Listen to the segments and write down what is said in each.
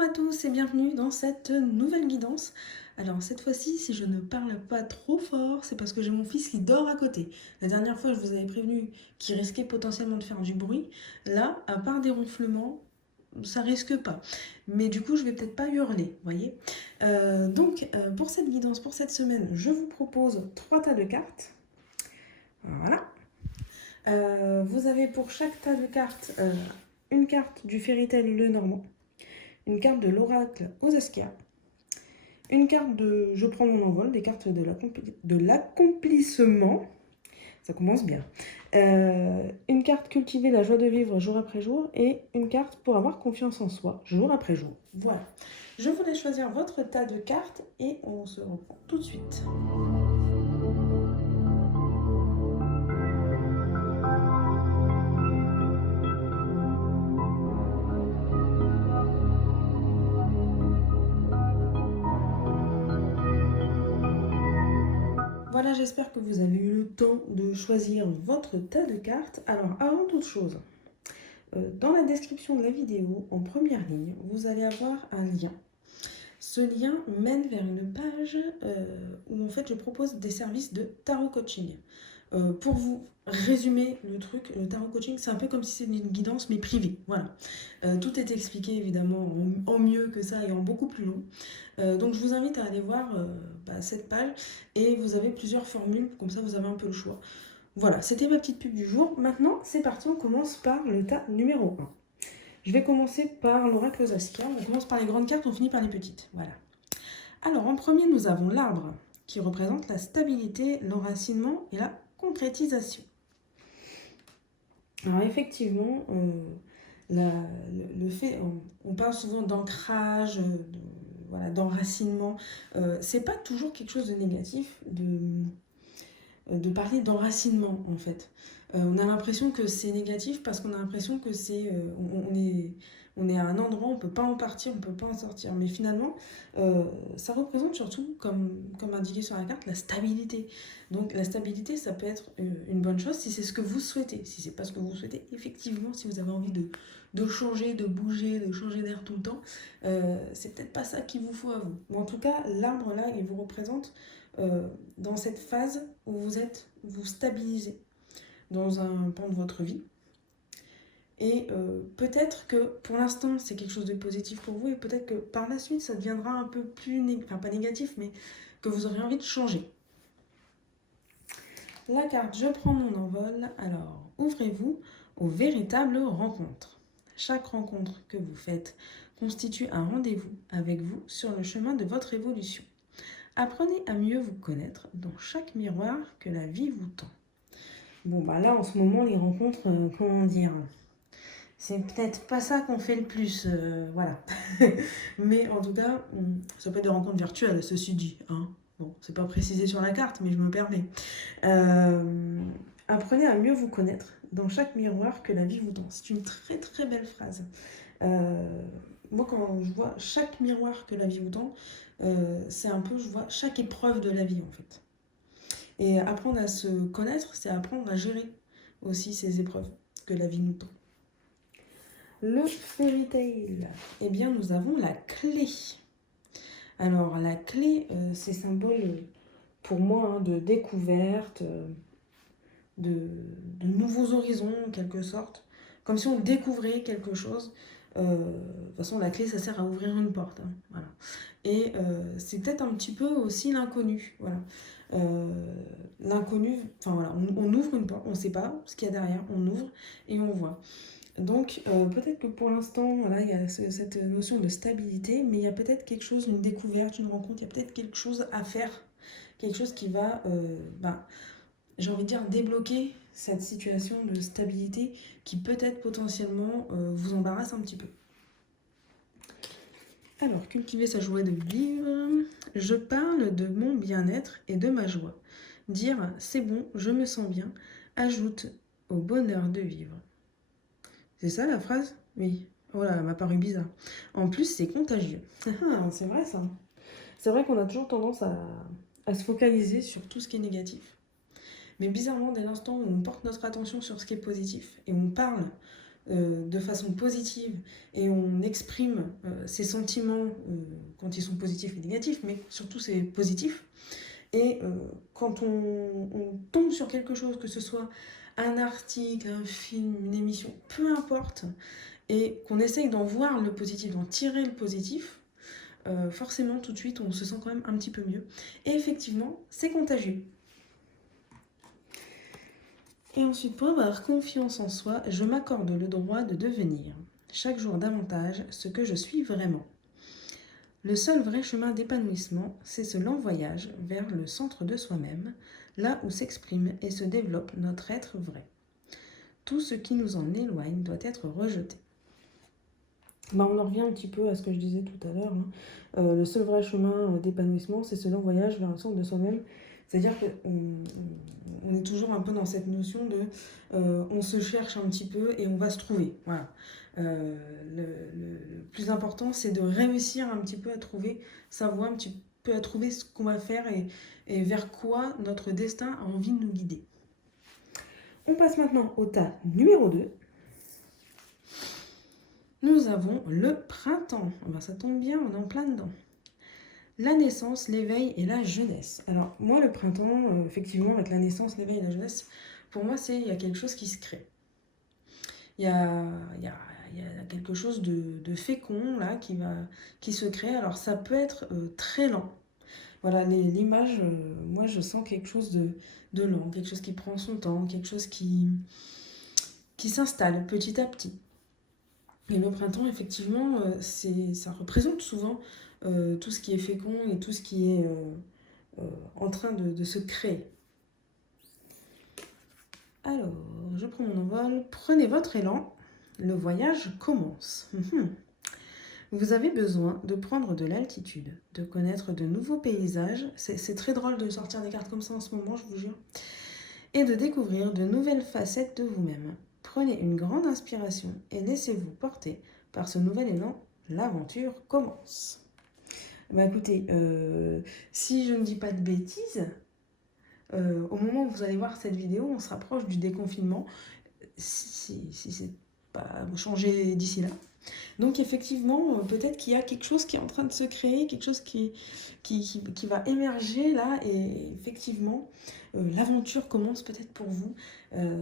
Bonjour à tous et bienvenue dans cette nouvelle guidance. Alors cette fois-ci, si je ne parle pas trop fort, c'est parce que j'ai mon fils qui dort à côté. La dernière fois, je vous avais prévenu qu'il risquait potentiellement de faire du bruit. Là, à part des ronflements, ça risque pas. Mais du coup, je vais peut-être pas hurler, voyez. Pour cette guidance, pour cette semaine, je vous propose 3 tas de cartes. Voilà. Vous avez pour chaque tas de cartes une carte du Fairy Tail Lenormand, une carte de l'oracle aux Askia, une carte de Je prends mon envol, des cartes de l'accomplissement, ça commence bien, une carte cultiver la joie de vivre jour après jour et une carte pour avoir confiance en soi jour après jour. Voilà, je vous laisse choisir votre tas de cartes et on se reprend tout de suite. Voilà, j'espère que vous avez eu le temps de choisir votre tas de cartes. Alors, avant toute chose, dans la description de la vidéo, en première ligne, vous allez avoir un lien. Ce lien mène vers une page où en fait je propose des services de tarot coaching. Pour vous résumer le truc, le tarot coaching, c'est un peu comme si c'était une guidance mais privée. Voilà. Tout est expliqué évidemment en mieux que ça et en beaucoup plus long. Donc je vous invite à aller voir cette page et vous avez plusieurs formules, comme ça vous avez un peu le choix. Voilà, c'était ma petite pub du jour. Maintenant, c'est parti, on commence par le tas numéro 1. Je vais commencer par l'oracle aux Askia. On commence par les grandes cartes, on finit par les petites. Voilà. Alors, en premier, nous avons l'arbre, qui représente la stabilité, l'enracinement et la concrétisation. Alors, effectivement, le fait, on parle souvent d'ancrage, d'enracinement. C'est pas toujours quelque chose de négatif de parler d'enracinement, en fait. On a l'impression que c'est négatif parce qu'on a l'impression que c'est on est à un endroit, on ne peut pas en partir, on ne peut pas en sortir. Mais finalement, ça représente surtout, comme indiqué sur la carte, la stabilité. Donc la stabilité, ça peut être une bonne chose si c'est ce que vous souhaitez. Si c'est pas ce que vous souhaitez, effectivement, si vous avez envie de changer, de bouger, de changer d'air tout le temps, c'est peut-être pas ça qu'il vous faut à vous. Ou en tout cas, l'arbre là, il vous représente dans cette phase où vous stabilisez dans un pan de votre vie. Et peut-être que pour l'instant c'est quelque chose de positif pour vous et peut-être que par la suite ça deviendra un peu plus, enfin pas négatif, mais que vous aurez envie de changer. La carte Je prends mon envol, alors ouvrez-vous aux véritables rencontres. Chaque rencontre que vous faites constitue un rendez-vous avec vous sur le chemin de votre évolution. Apprenez à mieux vous connaître dans chaque miroir que la vie vous tend. Bon, bah là, en ce moment, les rencontres, comment dire, c'est peut-être pas ça qu'on fait le plus, voilà. Mais en tout cas, ça peut être des rencontres virtuelles, ceci dit. Hein. Bon, c'est pas précisé sur la carte, mais je me permets. Apprenez à mieux vous connaître dans chaque miroir que la vie vous tend. C'est une très très belle phrase. Moi, quand je vois chaque miroir que la vie vous tend, c'est un peu, je vois chaque épreuve de la vie en fait. Et apprendre à se connaître, c'est apprendre à gérer aussi ces épreuves que la vie nous tend. Le Fairy Tail, eh bien nous avons la clé. Alors la clé, c'est symbole pour moi de découverte, de nouveaux horizons en quelque sorte. Comme si on découvrait quelque chose. De toute façon, la clé, ça sert à ouvrir une porte. Hein, voilà. Et c'est peut-être un petit peu aussi l'inconnu. Voilà. L'inconnu, enfin voilà, on ouvre une porte, on ne sait pas ce qu'il y a derrière, on ouvre et on voit. Donc peut-être que pour l'instant, voilà, il y a cette notion de stabilité, mais il y a peut-être quelque chose, une découverte, une rencontre, il y a peut-être quelque chose à faire, quelque chose qui va, j'ai envie de dire, débloquer cette situation de stabilité qui peut-être potentiellement vous embarrasse un petit peu. Alors, cultiver sa joie de vivre. Je parle de mon bien-être et de ma joie. Dire c'est bon, je me sens bien, ajoute au bonheur de vivre. C'est ça la phrase? Oui. Oh là, elle m'a paru bizarre. En plus, c'est contagieux. C'est vrai ça. C'est vrai qu'on a toujours tendance à se focaliser sur tout ce qui est négatif. Mais bizarrement, dès l'instant où on porte notre attention sur ce qui est positif et on parle de façon positive et on exprime ses sentiments quand ils sont positifs et négatifs, mais surtout c'est positif. Et quand on tombe sur quelque chose, que ce soit un article, un film, une émission, peu importe, et qu'on essaye d'en voir le positif, d'en tirer le positif, forcément tout de suite on se sent quand même un petit peu mieux. Et effectivement, c'est contagieux. Et ensuite, pour avoir confiance en soi, je m'accorde le droit de devenir, chaque jour davantage, ce que je suis vraiment. Le seul vrai chemin d'épanouissement, c'est ce lent voyage vers le centre de soi-même, là où s'exprime et se développe notre être vrai. Tout ce qui nous en éloigne doit être rejeté. On en revient un petit peu à ce que je disais tout à l'heure. Le seul vrai chemin d'épanouissement, c'est ce lent voyage vers le centre de soi-même. C'est-à-dire qu'on est toujours un peu dans cette notion de on se cherche un petit peu et on va se trouver. Voilà. Le plus important, c'est de réussir un petit peu à trouver sa voie, un petit peu à trouver ce qu'on va faire et vers quoi notre destin a envie de nous guider. On passe maintenant au tas numéro 2. Nous avons le printemps. Ça tombe bien, on est en plein dedans. La naissance, l'éveil et la jeunesse. Alors, moi, le printemps, effectivement, avec la naissance, l'éveil et la jeunesse, pour moi, il y a quelque chose qui se crée. Il y a quelque chose de fécond, là, qui se crée. Alors, ça peut être très lent. Voilà, l'image, moi, je sens quelque chose de lent, quelque chose qui prend son temps, quelque chose qui s'installe petit à petit. Et le printemps, effectivement, ça représente souvent tout ce qui est fécond et tout ce qui est en train de se créer. Alors, je prends mon envol. Prenez votre élan. Le voyage commence. Vous avez besoin de prendre de l'altitude, de connaître de nouveaux paysages. C'est très drôle de sortir des cartes comme ça en ce moment, je vous jure. Et de découvrir de nouvelles facettes de vous-même. Prenez une grande inspiration et laissez-vous porter par ce nouvel élan. L'aventure commence. Écoutez, si je ne dis pas de bêtises, au moment où vous allez voir cette vidéo, on se rapproche du déconfinement, si c'est pas changé d'ici là. Donc effectivement, peut-être qu'il y a quelque chose qui est en train de se créer, quelque chose qui va émerger là, et effectivement, l'aventure commence peut-être pour vous.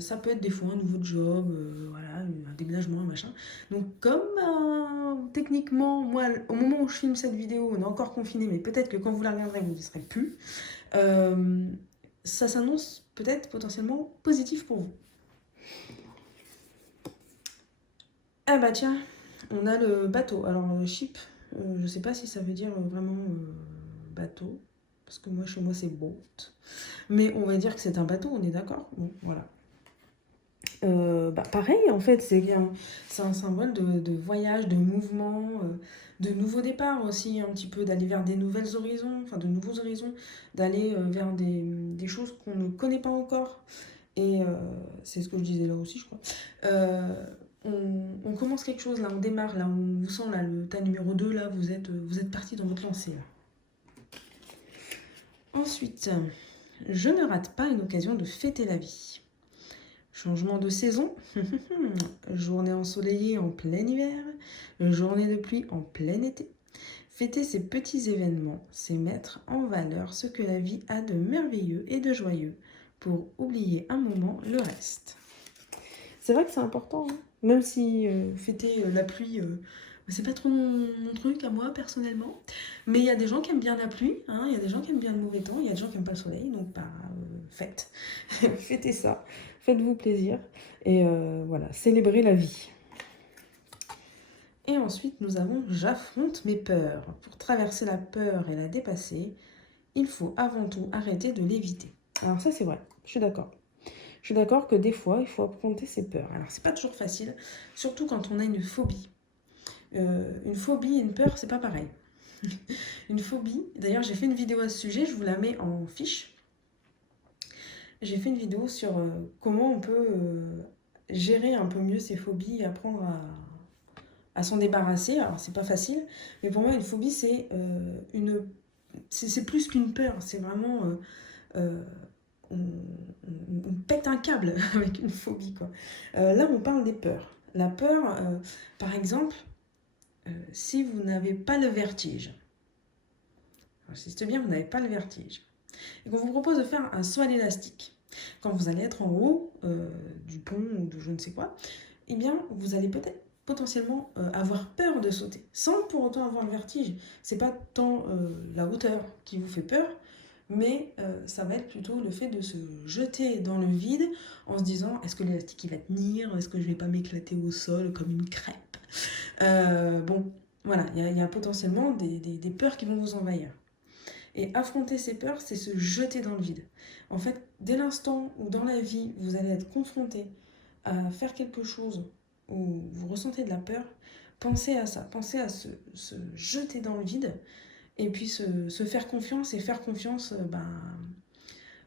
Ça peut être des fois un nouveau job, voilà, un déménagement, un machin. Donc comme techniquement, moi, au moment où je filme cette vidéo, on est encore confiné, mais peut-être que quand vous la regarderez, vous n'y serez plus. Ça s'annonce peut-être potentiellement positif pour vous. Ah bah tiens, on a le bateau. Alors ship, je sais pas si ça veut dire vraiment bateau, parce que moi chez moi c'est boat. Mais on va dire que c'est un bateau, on est d'accord? Bon, voilà. Pareil, en fait, c'est un symbole de voyage, de mouvement, de nouveau départ aussi, un petit peu, d'aller vers des nouvelles horizons, enfin de nouveaux horizons, d'aller vers des choses qu'on ne connaît pas encore. Et c'est ce que je disais là aussi, je crois. On commence quelque chose, là, on démarre, là, on vous sent, là, le tas numéro 2, là, vous êtes parti dans votre lancée, là. Ensuite, je ne rate pas une occasion de fêter la vie. Changement de saison, journée ensoleillée en plein hiver, journée de pluie en plein été. Fêter ces petits événements, c'est mettre en valeur ce que la vie a de merveilleux et de joyeux pour oublier un moment le reste. C'est vrai que c'est important, hein. Même si fêter la pluie, c'est pas trop mon truc à moi personnellement. Mais il y a des gens qui aiment bien la pluie, hein, il y a des gens qui aiment bien le mauvais temps, il y a des gens qui n'aiment pas le soleil, donc faites. Fêtez ça, faites-vous plaisir et voilà, célébrez la vie. Et ensuite, nous avons j'affronte mes peurs. Pour traverser la peur et la dépasser, il faut avant tout arrêter de l'éviter. Alors ça, c'est vrai, je suis d'accord. Je suis d'accord que des fois, il faut affronter ses peurs. Alors, c'est pas toujours facile, surtout quand on a une phobie. Une phobie et une peur, c'est pas pareil. Une phobie, d'ailleurs, j'ai fait une vidéo à ce sujet, je vous la mets en fiche. J'ai fait une vidéo sur comment on peut gérer un peu mieux ses phobies et apprendre à s'en débarrasser. Alors, c'est pas facile, mais pour moi, une phobie, c'est plus qu'une peur, c'est vraiment... on pète un câble avec une phobie, quoi. Là, on parle des peurs. La peur, par exemple, si vous n'avez pas le vertige, j'insiste bien, vous n'avez pas le vertige, et qu'on vous propose de faire un saut à l'élastique, quand vous allez être en haut du pont ou de je ne sais quoi, eh bien, vous allez peut-être potentiellement avoir peur de sauter, sans pour autant avoir le vertige. C'est pas tant la hauteur qui vous fait peur, mais ça va être plutôt le fait de se jeter dans le vide en se disant est-ce que l'élastique il va tenir, est-ce que je vais pas m'éclater au sol comme une crêpe. Bon, voilà, il y a potentiellement des peurs qui vont vous envahir. Et affronter ces peurs, c'est se jeter dans le vide. En fait, dès l'instant où dans la vie, vous allez être confronté à faire quelque chose où vous ressentez de la peur, pensez à ça, pensez à se jeter dans le vide et puis se faire confiance et faire confiance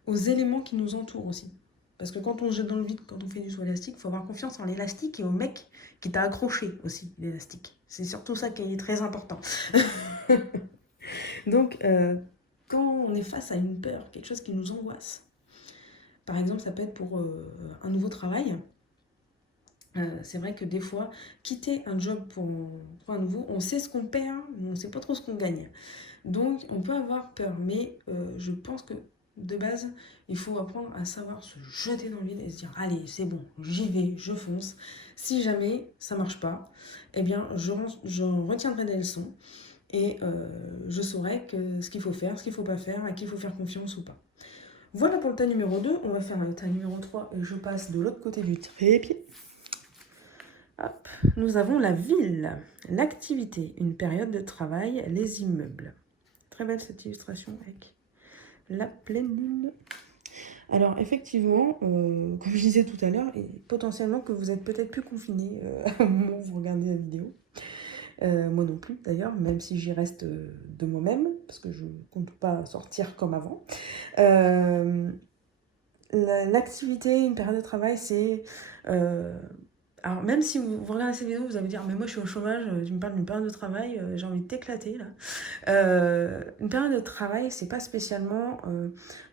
aux éléments qui nous entourent aussi. Parce que quand on se jette dans le vide, quand on fait du saut élastique, il faut avoir confiance en l'élastique et au mec qui t'a accroché aussi, l'élastique. C'est surtout ça qui est très important. Donc, quand on est face à une peur, quelque chose qui nous angoisse, par exemple, ça peut être pour un nouveau travail. C'est vrai que des fois, quitter un job pour un nouveau, on sait ce qu'on perd, mais on ne sait pas trop ce qu'on gagne. Donc, on peut avoir peur, mais je pense que de base, il faut apprendre à savoir se jeter dans le vide et se dire allez, c'est bon, j'y vais, je fonce. Si jamais ça marche pas, eh bien, je retiendrai des leçons et je saurai ce qu'il faut faire, ce qu'il ne faut pas faire, à qui il faut faire confiance ou pas. Voilà pour le tas numéro 2. On va faire le tas numéro 3 et je passe de l'autre côté du trépied. Hop. Nous avons la ville, l'activité, une période de travail, les immeubles. Très belle cette illustration avec la pleine lune. Alors effectivement, comme je disais tout à l'heure, et potentiellement que vous êtes peut-être plus confiné au moment où vous regardez la vidéo. Moi non plus d'ailleurs, même si j'y reste de moi-même, parce que je ne compte pas sortir comme avant. L'activité, une période de travail, c'est... alors même si vous regardez cette vidéo, vous allez dire mais moi je suis au chômage, tu me parles d'une période de travail, j'ai envie de t'éclater là. Une période de travail, c'est pas spécialement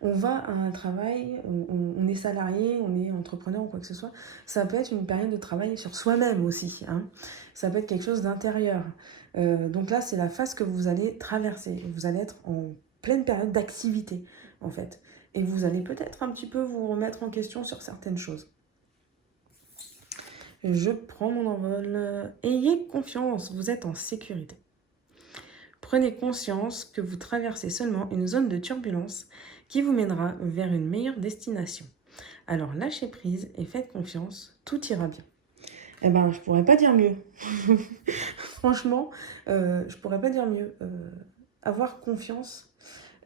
on va à un travail, on est salarié, on est entrepreneur ou quoi que ce soit. Ça peut être une période de travail sur soi-même aussi, hein. Ça peut être quelque chose d'intérieur. Donc là, c'est la phase que vous allez traverser. Vous allez être en pleine période d'activité en fait. Et vous allez peut-être un petit peu vous remettre en question sur certaines choses. Je prends mon envol. Ayez confiance, vous êtes en sécurité. Prenez conscience que vous traversez seulement une zone de turbulence qui vous mènera vers une meilleure destination. Alors lâchez prise et faites confiance, tout ira bien. Eh ben, je pourrais pas dire mieux. Franchement, je pourrais pas dire mieux. Avoir confiance,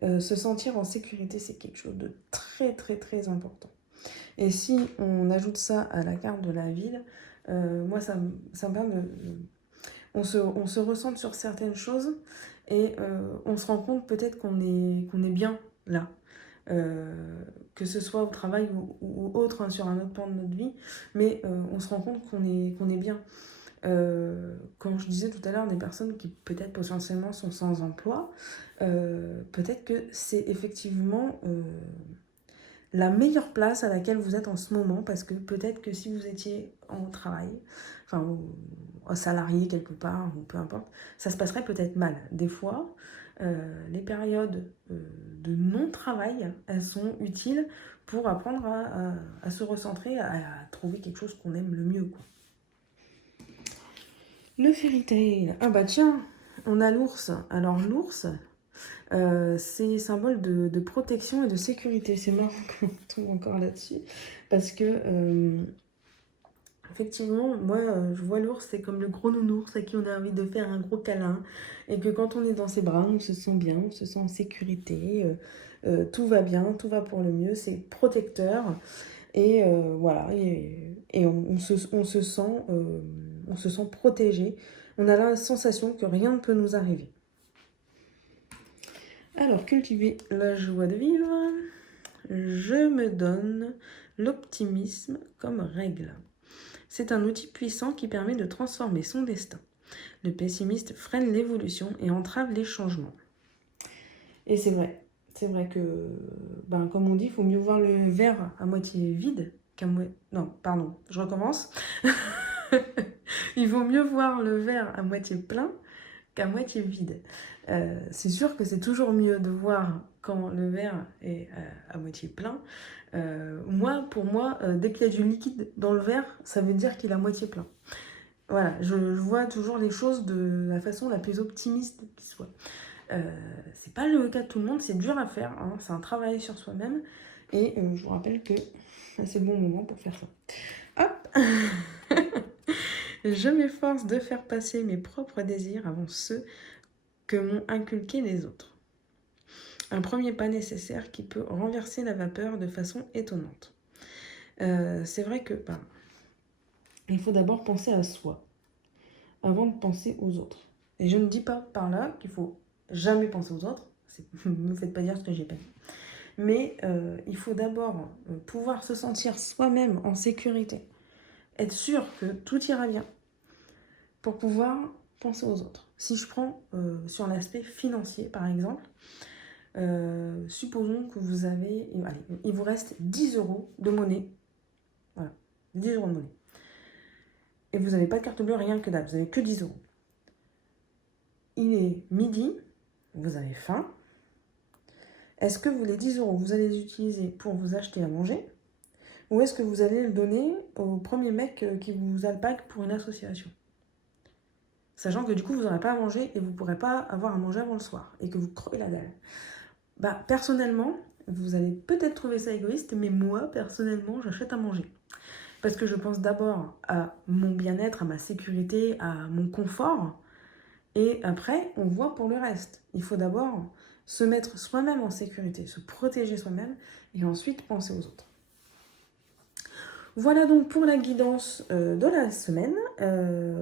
se sentir en sécurité, c'est quelque chose de très très très important. Et si on ajoute ça à la carte de la ville, moi ça me permet de... On se ressent sur certaines choses et on se rend compte peut-être qu'on est bien là. Que ce soit au travail ou autre, hein, sur un autre plan de notre vie, mais on se rend compte qu'on est bien. Comme je disais tout à l'heure, des personnes qui peut-être potentiellement sont sans emploi, peut-être que c'est effectivement la meilleure place à laquelle vous êtes en ce moment, parce que peut-être que si vous étiez en travail, enfin un salarié quelque part, ou peu importe, ça se passerait peut-être mal. Des fois, les périodes de non-travail, elles sont utiles pour apprendre à se recentrer, à trouver quelque chose qu'on aime le mieux, quoi. Le fairy tale. Ah bah tiens, on a l'ours. Alors l'ours, c'est symbole de protection et de sécurité. C'est marrant qu'on tombe encore là-dessus. Parce que, effectivement, moi, je vois l'ours, c'est comme le gros nounours à qui on a envie de faire un gros câlin. Et que quand on est dans ses bras, on se sent bien, on se sent en sécurité. Tout va bien, tout va pour le mieux. C'est protecteur. Et voilà, et on se sent protégé. On a la sensation que rien ne peut nous arriver. Alors, cultiver la joie de vivre. Je me donne l'optimisme comme règle. C'est un outil puissant qui permet de transformer son destin. Le pessimiste freine l'évolution et entrave les changements. Et c'est vrai. C'est vrai que, comme on dit, il faut mieux voir le verre à moitié vide qu'à moitié... Non, pardon, je recommence. Il vaut mieux voir le verre à moitié plein qu'à moitié vide. C'est sûr que c'est toujours mieux de voir quand le verre est à moitié plein. Pour moi, dès qu'il y a du liquide dans le verre, ça veut dire qu'il est à moitié plein. Voilà, je vois toujours les choses de la façon la plus optimiste qui soit. C'est pas le cas de tout le monde, c'est dur à faire, hein, c'est un travail sur soi-même. Et je vous rappelle que c'est le bon moment pour faire ça. Hop. Je m'efforce de faire passer mes propres désirs avant ceux que m'ont inculqué les autres. Un premier pas nécessaire qui peut renverser la vapeur de façon étonnante. C'est vrai que il faut d'abord penser à soi avant de penser aux autres. Et je ne dis pas par là qu'il faut jamais penser aux autres. Ne me faites pas dire ce que j'ai pas dit. Mais il faut d'abord pouvoir se sentir soi-même en sécurité. Être sûr que tout ira bien pour pouvoir penser aux autres. Si je prends sur l'aspect financier, par exemple, supposons que vous avez... Allez, il vous reste 10 € de monnaie. Voilà, 10 € de monnaie. Et vous n'avez pas de carte bleue, rien que dalle. Vous n'avez que 10 €. Il est midi, vous avez faim. Est-ce que les 10 €, vous allez les utiliser pour vous acheter à manger? Ou est-ce que vous allez le donner au premier mec qui vous alpague pour une association? Sachant que du coup, vous n'aurez pas à manger et vous ne pourrez pas avoir à manger avant le soir. Et que vous crevez la dalle. Personnellement, vous allez peut-être trouver ça égoïste, mais moi, personnellement, j'achète à manger. Parce que je pense d'abord à mon bien-être, à ma sécurité, à mon confort. Et après, on voit pour le reste. Il faut d'abord se mettre soi-même en sécurité, se protéger soi-même, et ensuite penser aux autres. Voilà donc pour la guidance de la semaine.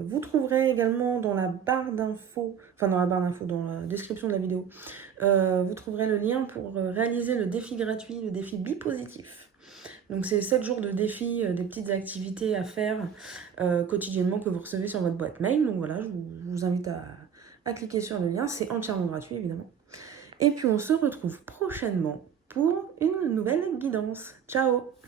Vous trouverez également dans la barre d'infos, dans la description de la vidéo, vous trouverez le lien pour réaliser le défi gratuit, le défi Bipositif. Donc c'est 7 jours de défi, des petites activités à faire quotidiennement que vous recevez sur votre boîte mail. Donc voilà, je vous invite à cliquer sur le lien, c'est entièrement gratuit évidemment. Et puis on se retrouve prochainement pour une nouvelle guidance. Ciao!